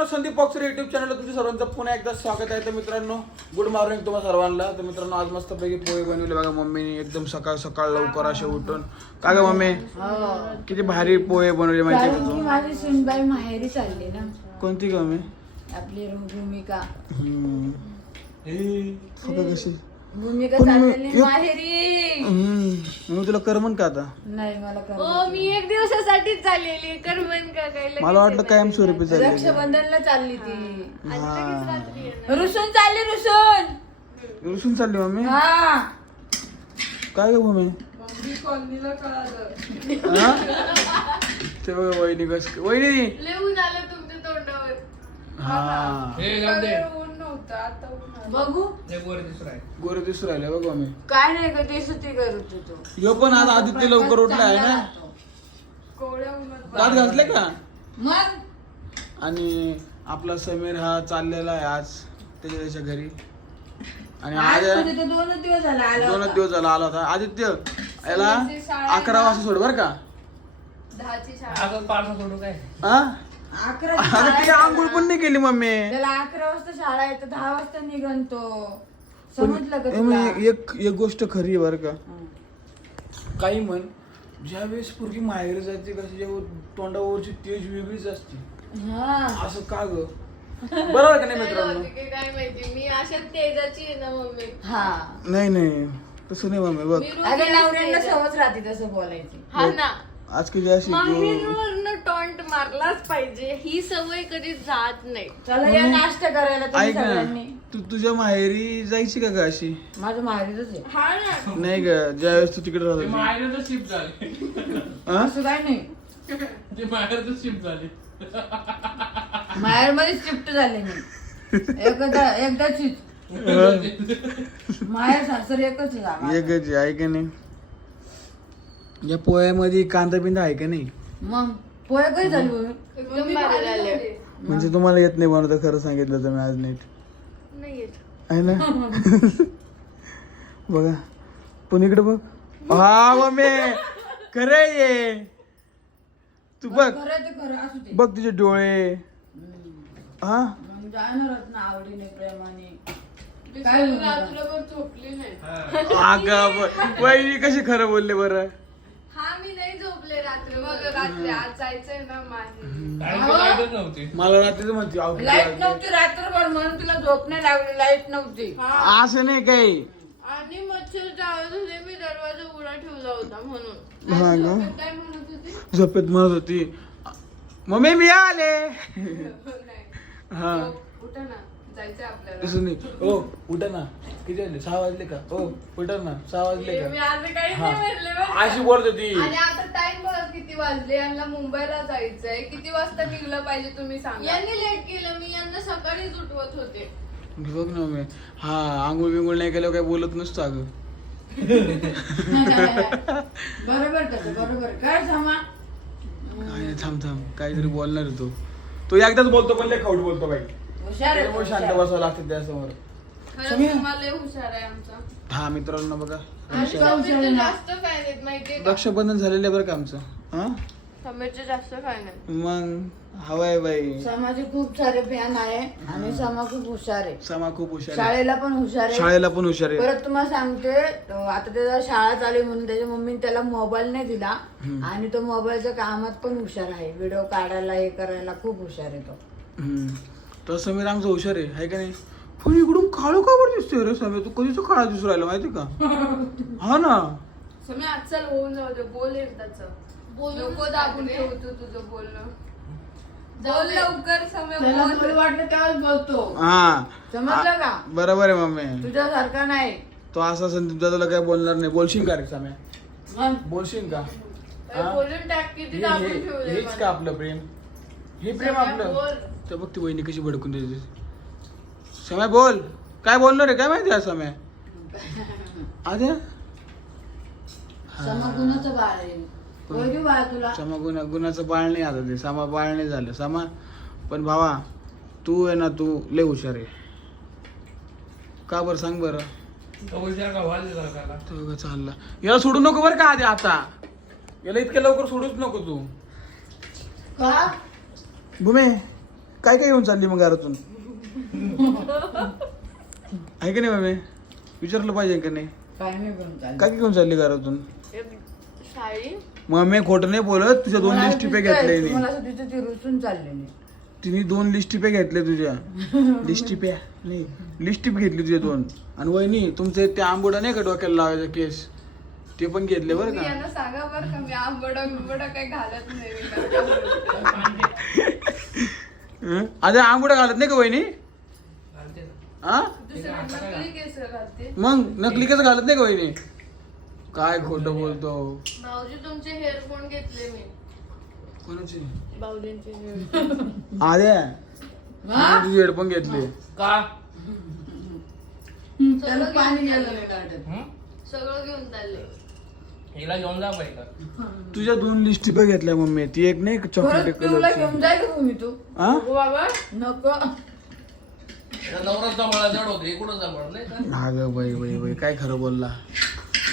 मित्रांनो Sandeep boxer YouTube चॅनलला तुमच्या सर्वांचं पुन्हा एकदा स्वागत आहे. तर मित्रांनो गुड मॉर्निंग तुम्हाला सर्वांना. तर मित्रांनो आज मस्त पैकी पोहे बनवले. बघा मम्मीने एकदम सकाळ सकाळ लवकर असे उठून काय ग मम्मी? किती भारी पोहे बनवले माहिती कारण की माझी सुनबाई माहेरी चालली ना. कोणती ग मम्मी? आपली भूमिका. हम्म. बघा कशी? भूमिका चाललेली माहेरी. हम्म. मग तुला करमन का आता? नाही मला ओ कर मी एक दिवसासाठीच चाललेली करमन का काय? लगेच मला वाटलं कायम. स्वरूपी चालेल रक्षाबंधनला चालली ती. आणि लगेच रात्री येणार. रुसून चालली रुसून रुसून चालली मम्मी? हा. काय ग हा? ते बघा वहिनी कस वहिनी! आलं तुमच्या तोंडावर. हा. ऊन नव्हतं आता ऊन आलं. बघू. गोरे दिसू राहिले बघ मम्मी काय नाही का ते सुती करत होतो. ह्यो पण आज आदित्य लवकर उठला आहे ना? दात घासले का? मग? आणि आपला समीर हा चाललेला आहे आज त्याच्या त्याच्या घरी. आणि आज आज म्हणजे तो दोनच दिवस झाला आला दोनच होता. दिवस झाला आला होता. आदित्य याला अकरा. वाजता सोड बर का. दहाची शाळा. हा अकरा अरे तिने आंघोळ पण नाही केली मम्मी. त्याला अकरा वाजता शाळा आहे तर दहा वाजता निघन तो समजलं का ए, तुला? मग एक एक गोष्ट खरी आहे बरं का. काही म्हण ज्या वेळेस पूर्वी माहेर जाते कशी जेव्हा तोंडावरची तेज वेगळीच असते. हा. असं का ग? बरोबर का नाही मित्रांनो? होती की काय माहिती? मी अशा तेजाची आहे ना मम्मी. हा. नाही नाही. तसं नाही मम्मी बघ. मी रोज अगं याच नवऱ्यांना. सवच राहते तसं बोलायची. हा ना. आज किती अशी तू- माहेरवरनं टॉन्ट मारलाच पाहिजे. ही सवय कधी जात नाही. चला या नाश्ता करायला तुम्ही ऐक सगळ्यांनी. ना तू तुझ्या माहेरी जायची का ग अशी? माझं माहेरीच आहे. हा ना. नाही ग ज्या वेळेस तू तिकडे राहत. होती. माहेरच शिफ्ट झाले. हा? असं काय नाही. ते माहेरच शिफ्ट झाले. माहेरमध्ये शिफ्ट झाले मी. एकदा एकदाचीच. माहेर सासर एकच आहे आम्हाला. एकच आहे आहे का नाही? या पोह्यामध्ये कांदा बिंदा आहे का नाही? मग पोहे कधी झाली होय? एकदम भारी झाले म्हणजे तुम्हाला येत नाही बनवता खरं सांगितलं तर मी आज नीट. नाही येत. आहे ना? बघा. पण इकडे बघ. हा मम्मी. खरं आहे ये तू बघ. खरं ते खरं असू दे. बघ तुझे डोळे. हा? मग जाणारच ना आवडीने प्रेमाने. मी काय सगळी म्हणता? रात्रभर झोपली नाही. अगं वहिनी कशी खरं बोलले बरं? हा मी नाही झोपले रात्र. मग रात्री आज जायचंय ना लाईटच नव्हती. मला रात्रीच म्हणते अहो, किती लाइट वाजले? नव्हती रात्रभर म्हणून तुला झोप नाही लागली लाइट नव्हती. हा. असं नाही काही. आणि मच्छर चावत होते मी दरवाजा उघडा ठेवला होता म्हणून. हा आणि? झोपेत काय म्हणत होती? झोपेत म्हणत होती मम्मी मी आले. हा. झोप, उठा ना. जायचंय आपल्याला. नाही. ओ उठा ना. किती वाजले? सहा वाजले का? ओ उठा ना. सहा वाजले हे मी का आज हा. नाही म्हणले बरं का? अशी बोलत होती. आणि आता टाइम बघा किती वाजले. यांना मुंबईला जायचंय. किती वाजता निघलं पाहिजे तुम्ही सांगा. यांनी लेट केलं. मी यांना सकाळीच उठवत होते. बघ ना मम्मी हा आंघोळ बिंघोळ नाही केल्यावर काय बोलत नसतो अगं. बरोबर कसं बरोबर. काय सामा काय नाही, थांब थांब. काहीतरी बोलणार आहे तो. तो एकदाच बोलतो पण लय खाऊट बोलतो बाई. हुशार आहे त्याच्यामुळे शांत हुशार. बसावं लागतं त्यासमोर. खरंच समीर. तुम्हाला लय हुशार आहे आमचा. हा मित्रांनो बघा. आणि हुशार. समीरचे जास्त फॅन आहेत माहितीये का? रक्षाबंधन झालेलं आहे बरं का आमचं. हा? समीरचे जास्त फॅन आहेत. मग हवाय बाई. समाचे खूप सारे फॅन आहे आणि समा खूप हुशार आहे. समा खूप हुशार आहे. शाळेला पण हुशार आहे. शाळेला पण हुशार आहे. परत तुम्हाला सांगते तो आता त्याचा शाळा चालू आहे म्हणून त्याच्या मम्मीने त्याला मोबाईल नाही दिला. आणि तो मोबाईलच्या कामात पण हुशार आहे. व्हिडिओ काढायला हे करायला खूप हुशार आहे तो. हम्म. तर समीर आमचा हुशार आहे हाय का नाही? पण इकडून काळो का बरं दिसतोय रे समीर? तू कधीच काळा दिसू राहिला माहिती का? हा ना. समीर आज चल होऊन जाऊ दे. बोल एकदाच नको दाबून ठेवतो तुझं बोलणं. बोल लवकर समय त्याला बोल. थोडी वाटलं तेव्हाच बोलतो. हा. समजलं का? बरोबर आहे मम्मी. तुझ्यासारखा नाही. तो असा संदीप दादाला काय बोलणार नाही. बोलशील का रे सम्या मग? बोलशील का? हा? बोलून टाक किती हे- दाबून हे- ठेवलंय हेच मला. का आपलं प्रेम? हे प्रेम आपलं. बोल. तर बघ ती वहिनी कशी भडकून देते. समय बोल. काय बोलणार आहे? काय माहिती आहे समय? आद्या समा गुणाचं बाळ आहे. वैरी बाळ तुला? समा गुन्हा गुन्हाचं बाळ नाही आता ते. समा बाळ नाही झालं. समा पण भावा तू आहे ना तू लय हुशार आहे. का बरं? सांग बरं. तो का दिला का चालला. याला सोडू नको बरं का आधी आता. याला इतक्या लवकर सोडूच नको तू. का? भूमे. काय काय घेऊन चालली मग घरातून? आहे का नाही मम्मी विचारलं पाहिजे का नाही? काय नाही घेऊन चालली. काय काय घेऊन चालली घरातून? शाळी मम्मी खोटं नाही बोलत तुझ्या दोन मला लिस्टिपे दिसतंय, घेतले तुम्हाला असं तिथे ती रुसून चाललेली तिने दोन लिस्टिपे घेतले तुझ्या. लिस्टिप्या नाही. लिस्टिप घेतली तुझ्या दोन. आणि वहिनी तुमचे ते आंबोडा नाही का डोक्याला लावायचा केस? ते पण घेतले बरं तुम्ही का यांना सांगा बरं का मी आंबडा बिंबडा काही घालत नाही हं? आता आंबोडा घालत नाही का वहिनी. हा? मग नकली केस घालत नाही का वहिनी? काय खोटं बोलतो. भाऊजी तुमचे हेअरफोन घेतले मी? कोणाची? भाऊजींचे आद्या हा? तुझे हेडफोन घेतले. का? त्याला पाणी गेलं नाही गाड्यात. सगळं घेऊन चालले. हिला घेऊन जा पाहिजे तुझ्या दोन लिस्टिपे घेतल्या मम्मी ती एक नाही चॉकलेट पिऊला घेऊन जाय का तुम्ही तू? हा हो बाबा नको. जड होते नाही का? हा ग बाई बाई बाई काय खरं बोलला?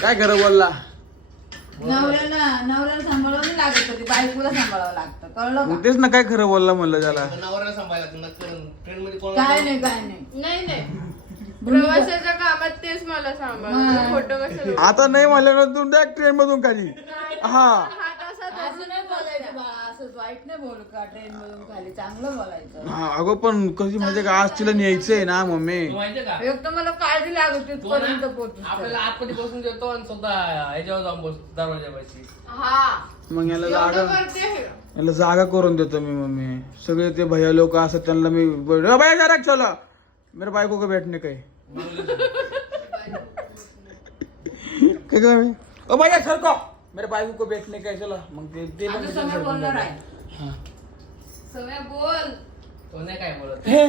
काय खरं बोलला? नवऱ्याला नवऱ्याला सांभाळावं नाही लागत कधी बायकोला सांभाळावं लागतं कळलं मग का? तेच ना काय खरं बोलला म्हणलं त्याला. नवऱ्याला सांभाळायला ट्रेन मध्ये कोण काय नाही काय नाही. नाही नाही. प्रवासाच्या कामात तेच मला सांभाळलं खोटं कसं आता नाही म्हणलं तू त्या ट्रेन मधून खाली. हा. हात असा असं नाही बोलायचं बाळा असं वाईट नाही बोलू का ट्रेन मधून खाली चांगलं बोलायचं. हा अगं पण कधी म्हणजे का आज तिला न्यायचंय ना मम्मी. तू माहितीये का? एक तर मला काळजी लागत तो तिथपर्यंत ना पोहोचू आपल्याला आतमध्ये बसून देतो आणि स्वतः ह्याच्यावर जाऊन बसतो दरवाजापाशी हा. मग याला एवढं जागा करते. याला जागा करून देतो मी मम्मी. सगळे ते भैया लोक असतात त्यांना मी बोल- "अ, भैया जरा चला. मेरे बायको को बैठने काही काय काय मी ओ भैया सरको मेरे बायको को बैठने काय चला। मग ते ते पण आता समय सरकून बोलणार. आहे। हा. सगळ्या बोल। तो नाही काय बोलत हे।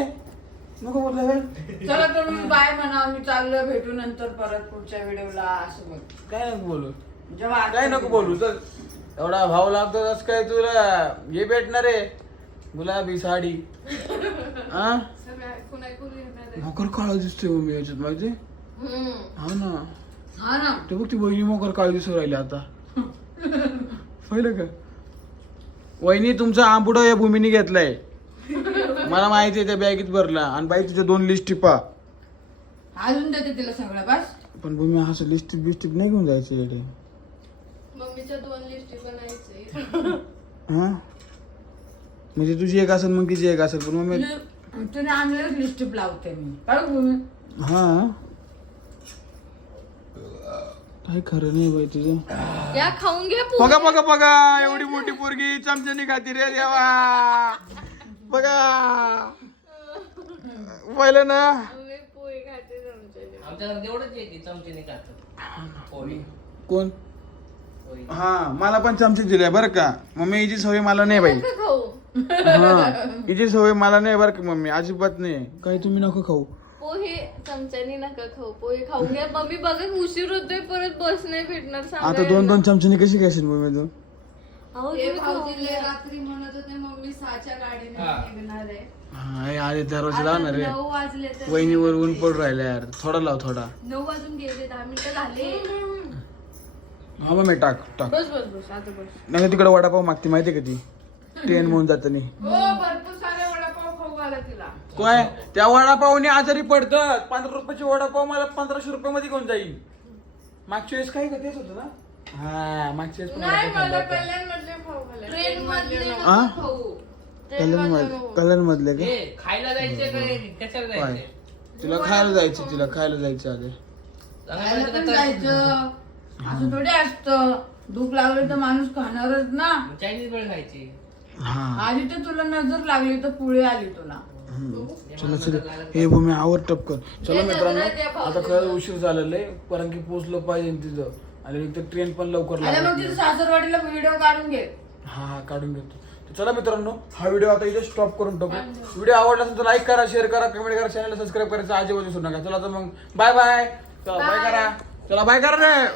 नको बोलला हे. चला तर मी बाय म्हणा मी चाललो भेटू नंतर परत पुढच्या व्हिडिओला असं बोल. काय नको बोलू? जेव्हा काय नको बोलू? चल. एवढा भाव लागतो तस काय तुला? हे भेटणार आहे. गुलाबी साडी. हा? सगळं ऐकून ऐकून येणार आहे. मोकर काळा दिसतोय मम्मी याच्यात माहिती हम्म. हा ना. हा ना ते बघ ती बहिणी मोकर काळी दिसू राहिली आता. पहिलं का? वहिनी तुमचा आंबुडा या भूमीने घेतलाय. मला माहिती आहे त्या बॅगेत भरला. आणि बाई तुझ्या दोन लिस्ट टिपा. अजून देते तिला सगळं बस. पण भूमी असं लिस्टिप बिस्टिप नाही घेऊन जायचं येडे. मम्मीच्या दोन लिस्टी बनायचे हा? म्हणजे तुझी एक असेल मग तिची एक असेल पण तिने आणलेलंच लिस्टिप लावते मी. हा? काय खरं नाही बाई तुझं. या खाऊन घ्या बघा बघा बघा एवढी मोठी पोरगी चमच्यानी खाती रे देवा. बघा. पहिलं ना. मी पोळी खाते चमच्याने. आमच्या घरात एवढंच आहे की चमचेने खात. पोळी. कोण? पोळी. हा मला पण चमचे दिले बरं का? मम्मी हिची सवय मला नाही बाई. नका खाऊ. हा हिची सवय मला नाही बरं का मम्मी? अजिबात नाही. काही तुम्ही नको खाऊ. पोहे चमच्यानी नका खाऊ पोहे खाऊन घ्या. मम्मी बघा उशीर होतोय परत बस नाही भेटणार सांगा आता दोन दोन चमच्यानी कशी घ्यायची मम्मी तू अहो, तुम्ही खाऊन घ्या. रात्री म्हणत होते मम्मी सहाच्या गाडीने हा. निघणार आहे. हा हे आले त्या रोज आता राहणार रे. नऊ वाजले तर. वहिनीवर ऊन पडून राहिला यार. थोडा लाव थोडा. नऊ वाजून गेले दहा मिनिटं झाले. हा मम्मी टाक टाक. बस बस बस आता बस. नाही तिकडे वडापाव मागते माहिती का ती? ट्रेन म्हणून जातानी. हो भरपूर सारे तिला. काय? त्या वडापावने आजारी पडतात. पंधरा रुपयाचे वडापाव मला पंधराशे रुपये मध्ये घेऊन जाईल. मागच्या वेळेस काय का तेच होतं ना? हा मागच्या वेळेस पण नाही वडापाव मला खाल्ला होता. कल्याण मधले खाऊ घाला ट्रेन मधले हा? नको. खाऊ ट्रेन कल्याण मधले मधले नको. कल्याण मधले का खायला जायचे काय कशाला काय जायचे. तुला खायला जायचं तिला खायला जायचं आधी. खायला पण चांगलं जायचं. असं थोडी असतं. भूक लागली तर माणूस खाणारच ना. चायनीज वेळ खायची. हा. आधी तर तुला नजर लागली तर पुढे आली तुला. चला चला. हे भूमी आवर टपकन. चला मित्रांनो आता खरं उशीर झालेला आहे कारण की पोचलो पाहिजे तिथं. आणि तर ट्रेन पण लवकर अरे मग लागली. तिथे सासरवाडीला व्हिडिओ काढून घे. हा हा काढून घेतो. तर चला मित्रांनो हा व्हिडिओ आता इथे स्टॉप करून टाकू. व्हिडिओ आवडला असेल तर लाईक करा शेअर करा कमेंट करा चॅनलला सबस्क्राईब करायचं आजी विसरू नका. चला तर मग बाय बाय चला बाय करा. चला बाय करा रे.